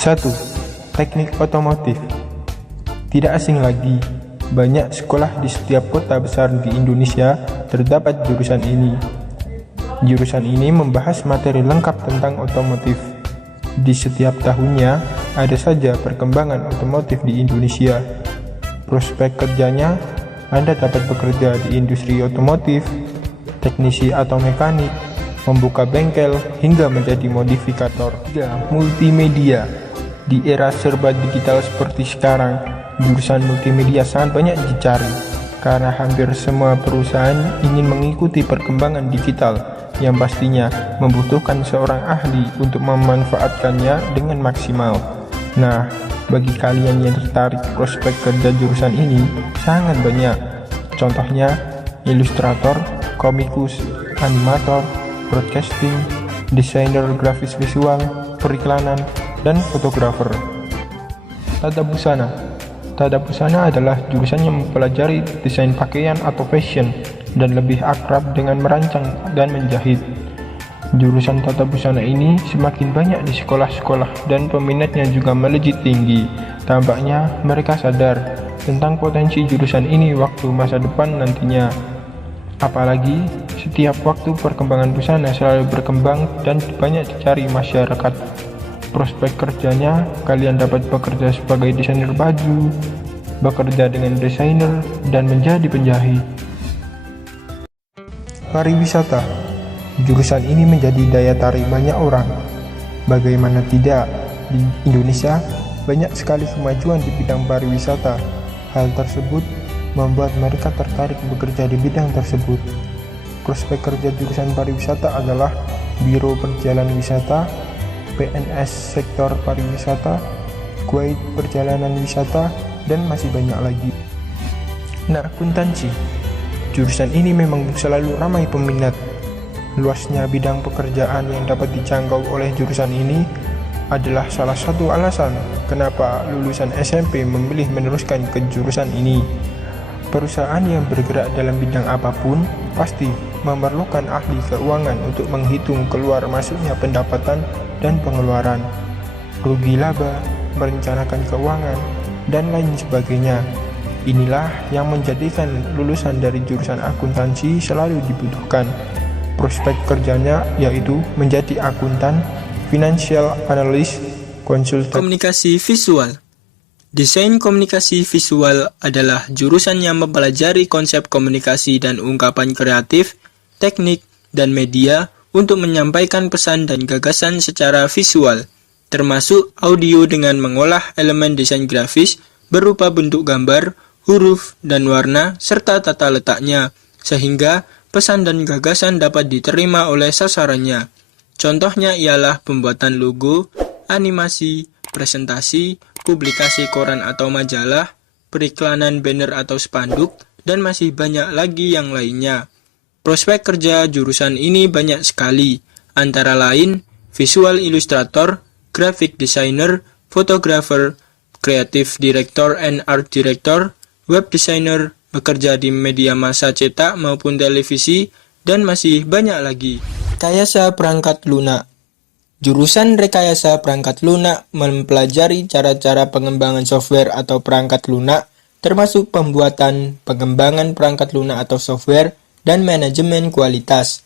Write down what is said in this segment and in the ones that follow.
1. Teknik otomotif. Tidak asing lagi, banyak sekolah di setiap kota besar di Indonesia terdapat jurusan ini. Jurusan ini membahas materi lengkap tentang otomotif. Di setiap tahunnya, ada saja perkembangan otomotif di Indonesia. Prospek kerjanya, Anda dapat bekerja di industri otomotif, teknisi atau mekanik, membuka bengkel, hingga menjadi modifikator. 3. Multimedia. Di era serba digital seperti sekarang, jurusan multimedia sangat banyak dicari, karena hampir semua perusahaan ingin mengikuti perkembangan digital, yang pastinya membutuhkan seorang ahli untuk memanfaatkannya dengan maksimal. Nah, bagi kalian yang tertarik prospek kerja jurusan ini sangat banyak. Contohnya, ilustrator, komikus, animator, broadcasting, desainer grafis visual, periklanan, dan fotografer. Tata busana. Tata busana adalah jurusan yang mempelajari desain pakaian atau fashion dan lebih akrab dengan merancang dan menjahit. Jurusan tata busana ini semakin banyak di sekolah-sekolah dan peminatnya juga melejit tinggi. Tampaknya mereka sadar tentang potensi jurusan ini waktu masa depan nantinya. Apalagi setiap waktu perkembangan busana selalu berkembang dan banyak dicari masyarakat. Prospek kerjanya, kalian dapat bekerja sebagai desainer baju, bekerja dengan desainer, dan menjadi penjahit. Pariwisata. Jurusan ini menjadi daya tarik banyak orang. Bagaimana tidak, di Indonesia banyak sekali kemajuan di bidang pariwisata. Hal tersebut membuat mereka tertarik bekerja di bidang tersebut. Prospek kerja jurusan pariwisata adalah Biro Perjalanan Wisata, PNS Sektor Pariwisata, Guide Perjalanan Wisata, dan masih banyak lagi. Akuntansi. Jurusan ini memang selalu ramai peminat. Luasnya bidang pekerjaan yang dapat dijangkau oleh jurusan ini adalah salah satu alasan kenapa lulusan SMP memilih meneruskan ke jurusan ini. Perusahaan yang bergerak dalam bidang apapun pasti memerlukan ahli keuangan untuk menghitung keluar masuknya pendapatan dan pengeluaran, rugi laba, merencanakan keuangan, dan lain sebagainya. Inilah yang menjadikan lulusan dari jurusan akuntansi selalu dibutuhkan. Prospek kerjanya yaitu menjadi akuntan, financial analyst, konsultan. Komunikasi visual. Desain komunikasi visual adalah jurusan yang mempelajari konsep komunikasi dan ungkapan kreatif, teknik, dan media untuk menyampaikan pesan dan gagasan secara visual, termasuk audio dengan mengolah elemen desain grafis berupa bentuk gambar, huruf, dan warna, serta tata letaknya, sehingga pesan dan gagasan dapat diterima oleh sasarannya. Contohnya ialah pembuatan logo, animasi, presentasi, publikasi koran atau majalah, periklanan banner atau spanduk, dan masih banyak lagi yang lainnya. Prospek kerja jurusan ini banyak sekali, antara lain visual illustrator, graphic designer, photographer, creative director and art director, web designer, bekerja di media massa cetak maupun televisi, dan masih banyak lagi. Rekayasa perangkat lunak. Jurusan rekayasa perangkat lunak mempelajari cara-cara pengembangan software atau perangkat lunak, termasuk pembuatan, pengembangan perangkat lunak atau software, dan manajemen kualitas.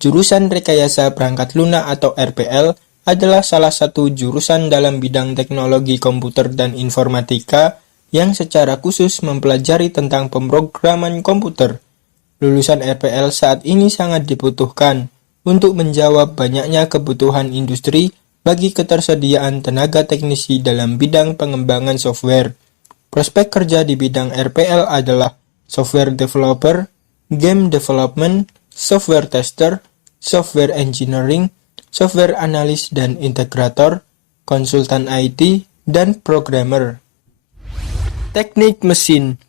Jurusan rekayasa perangkat lunak atau RPL adalah salah satu jurusan dalam bidang teknologi komputer dan informatika yang secara khusus mempelajari tentang pemrograman komputer. Lulusan RPL saat ini sangat dibutuhkan untuk menjawab banyaknya kebutuhan industri bagi ketersediaan tenaga teknisi dalam bidang pengembangan software. Prospek kerja di bidang RPL adalah software developer, game development, software tester, software engineering, software analis dan integrator, konsultan IT, dan programmer. Teknik mesin.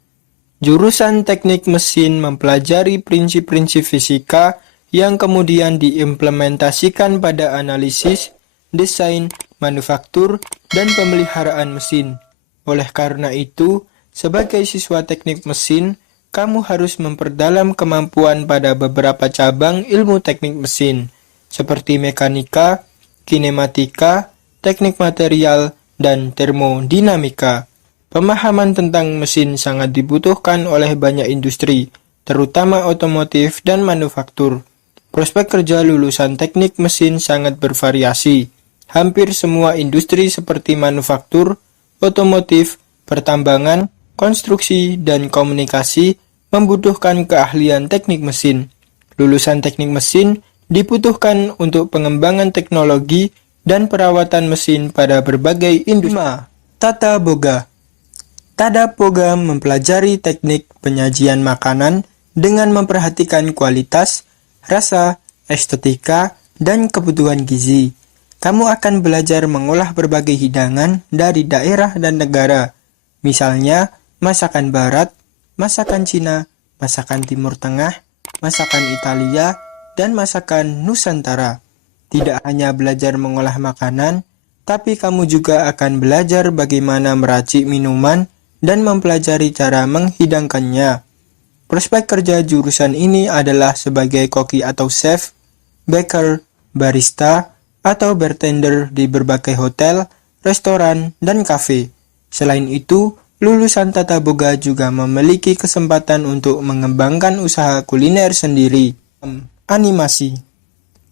Jurusan teknik mesin mempelajari prinsip-prinsip fisika yang kemudian diimplementasikan pada analisis, desain, manufaktur, dan pemeliharaan mesin. Oleh karena itu, sebagai siswa teknik mesin, kamu harus memperdalam kemampuan pada beberapa cabang ilmu teknik mesin, seperti mekanika, kinematika, teknik material, dan termodinamika. Pemahaman tentang mesin sangat dibutuhkan oleh banyak industri, terutama otomotif dan manufaktur. Prospek kerja lulusan teknik mesin sangat bervariasi. Hampir semua industri seperti manufaktur, otomotif, pertambangan, konstruksi, dan komunikasi membutuhkan keahlian teknik mesin. Lulusan teknik mesin dibutuhkan untuk pengembangan teknologi dan perawatan mesin pada berbagai industri. 5. Tata boga. Tata boga mempelajari teknik penyajian makanan dengan memperhatikan kualitas, rasa, estetika, dan kebutuhan gizi. Kamu akan belajar mengolah berbagai hidangan dari daerah dan negara. Misalnya, masakan Barat, masakan Cina, masakan Timur Tengah, masakan Italia, dan masakan Nusantara. Tidak hanya belajar mengolah makanan, tapi kamu juga akan belajar bagaimana meracik minuman dan mempelajari cara menghidangkannya. Prospek kerja jurusan ini adalah sebagai koki atau chef, baker, barista, atau bartender di berbagai hotel, restoran, dan kafe. Selain itu, lulusan tata boga juga memiliki kesempatan untuk mengembangkan usaha kuliner sendiri. Animasi.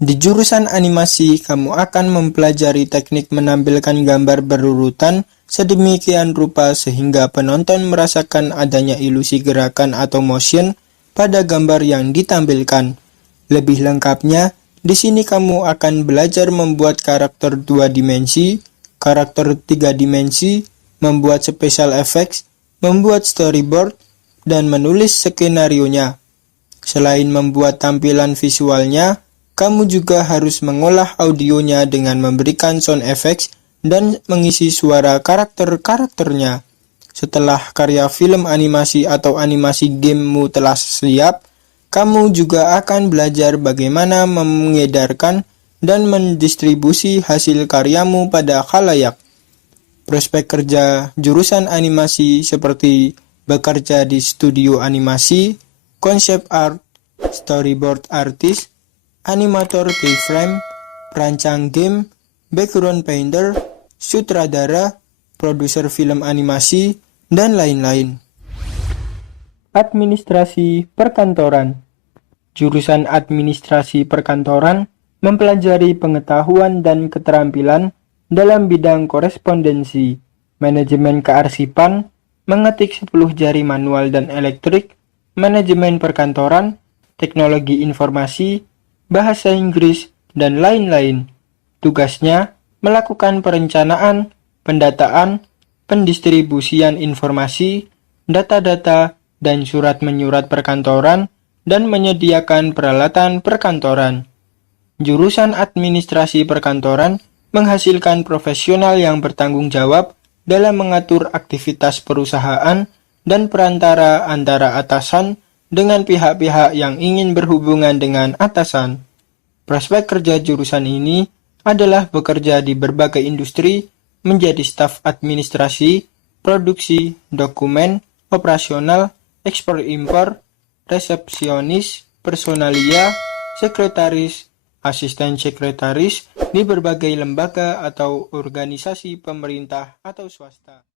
Di jurusan animasi, kamu akan mempelajari teknik menampilkan gambar berurutan sedemikian rupa sehingga penonton merasakan adanya ilusi gerakan atau motion pada gambar yang ditampilkan. Lebih lengkapnya, di sini kamu akan belajar membuat karakter 2 dimensi, karakter 3 dimensi, membuat special effects, membuat storyboard, dan menulis skenario-nya. Selain membuat tampilan visualnya, kamu juga harus mengolah audionya dengan memberikan sound effects dan mengisi suara karakter-karakternya. Setelah karya film animasi atau animasi gamemu telah siap, kamu juga akan belajar bagaimana mengedarkan dan mendistribusi hasil karyamu pada khalayak. Prospek kerja jurusan animasi seperti bekerja di studio animasi, concept art, storyboard artist, animator keyframe, perancang game, background painter, sutradara, produser film animasi, dan lain-lain. Administrasi perkantoran. Jurusan administrasi perkantoran mempelajari pengetahuan dan keterampilan dalam bidang korespondensi, manajemen kearsipan, mengetik 10 jari manual dan elektrik, manajemen perkantoran, teknologi informasi, bahasa Inggris, dan lain-lain. Tugasnya melakukan perencanaan, pendataan, pendistribusian informasi, data-data, dan surat menyurat perkantoran, dan menyediakan peralatan perkantoran. Jurusan administrasi perkantoran menghasilkan profesional yang bertanggung jawab dalam mengatur aktivitas perusahaan dan perantara antara atasan dengan pihak-pihak yang ingin berhubungan dengan atasan. Prospek kerja jurusan ini adalah bekerja di berbagai industri, menjadi staf administrasi, produksi, dokumen, operasional, ekspor-impor, resepsionis, personalia, sekretaris, asisten sekretaris di berbagai lembaga atau organisasi pemerintah atau swasta.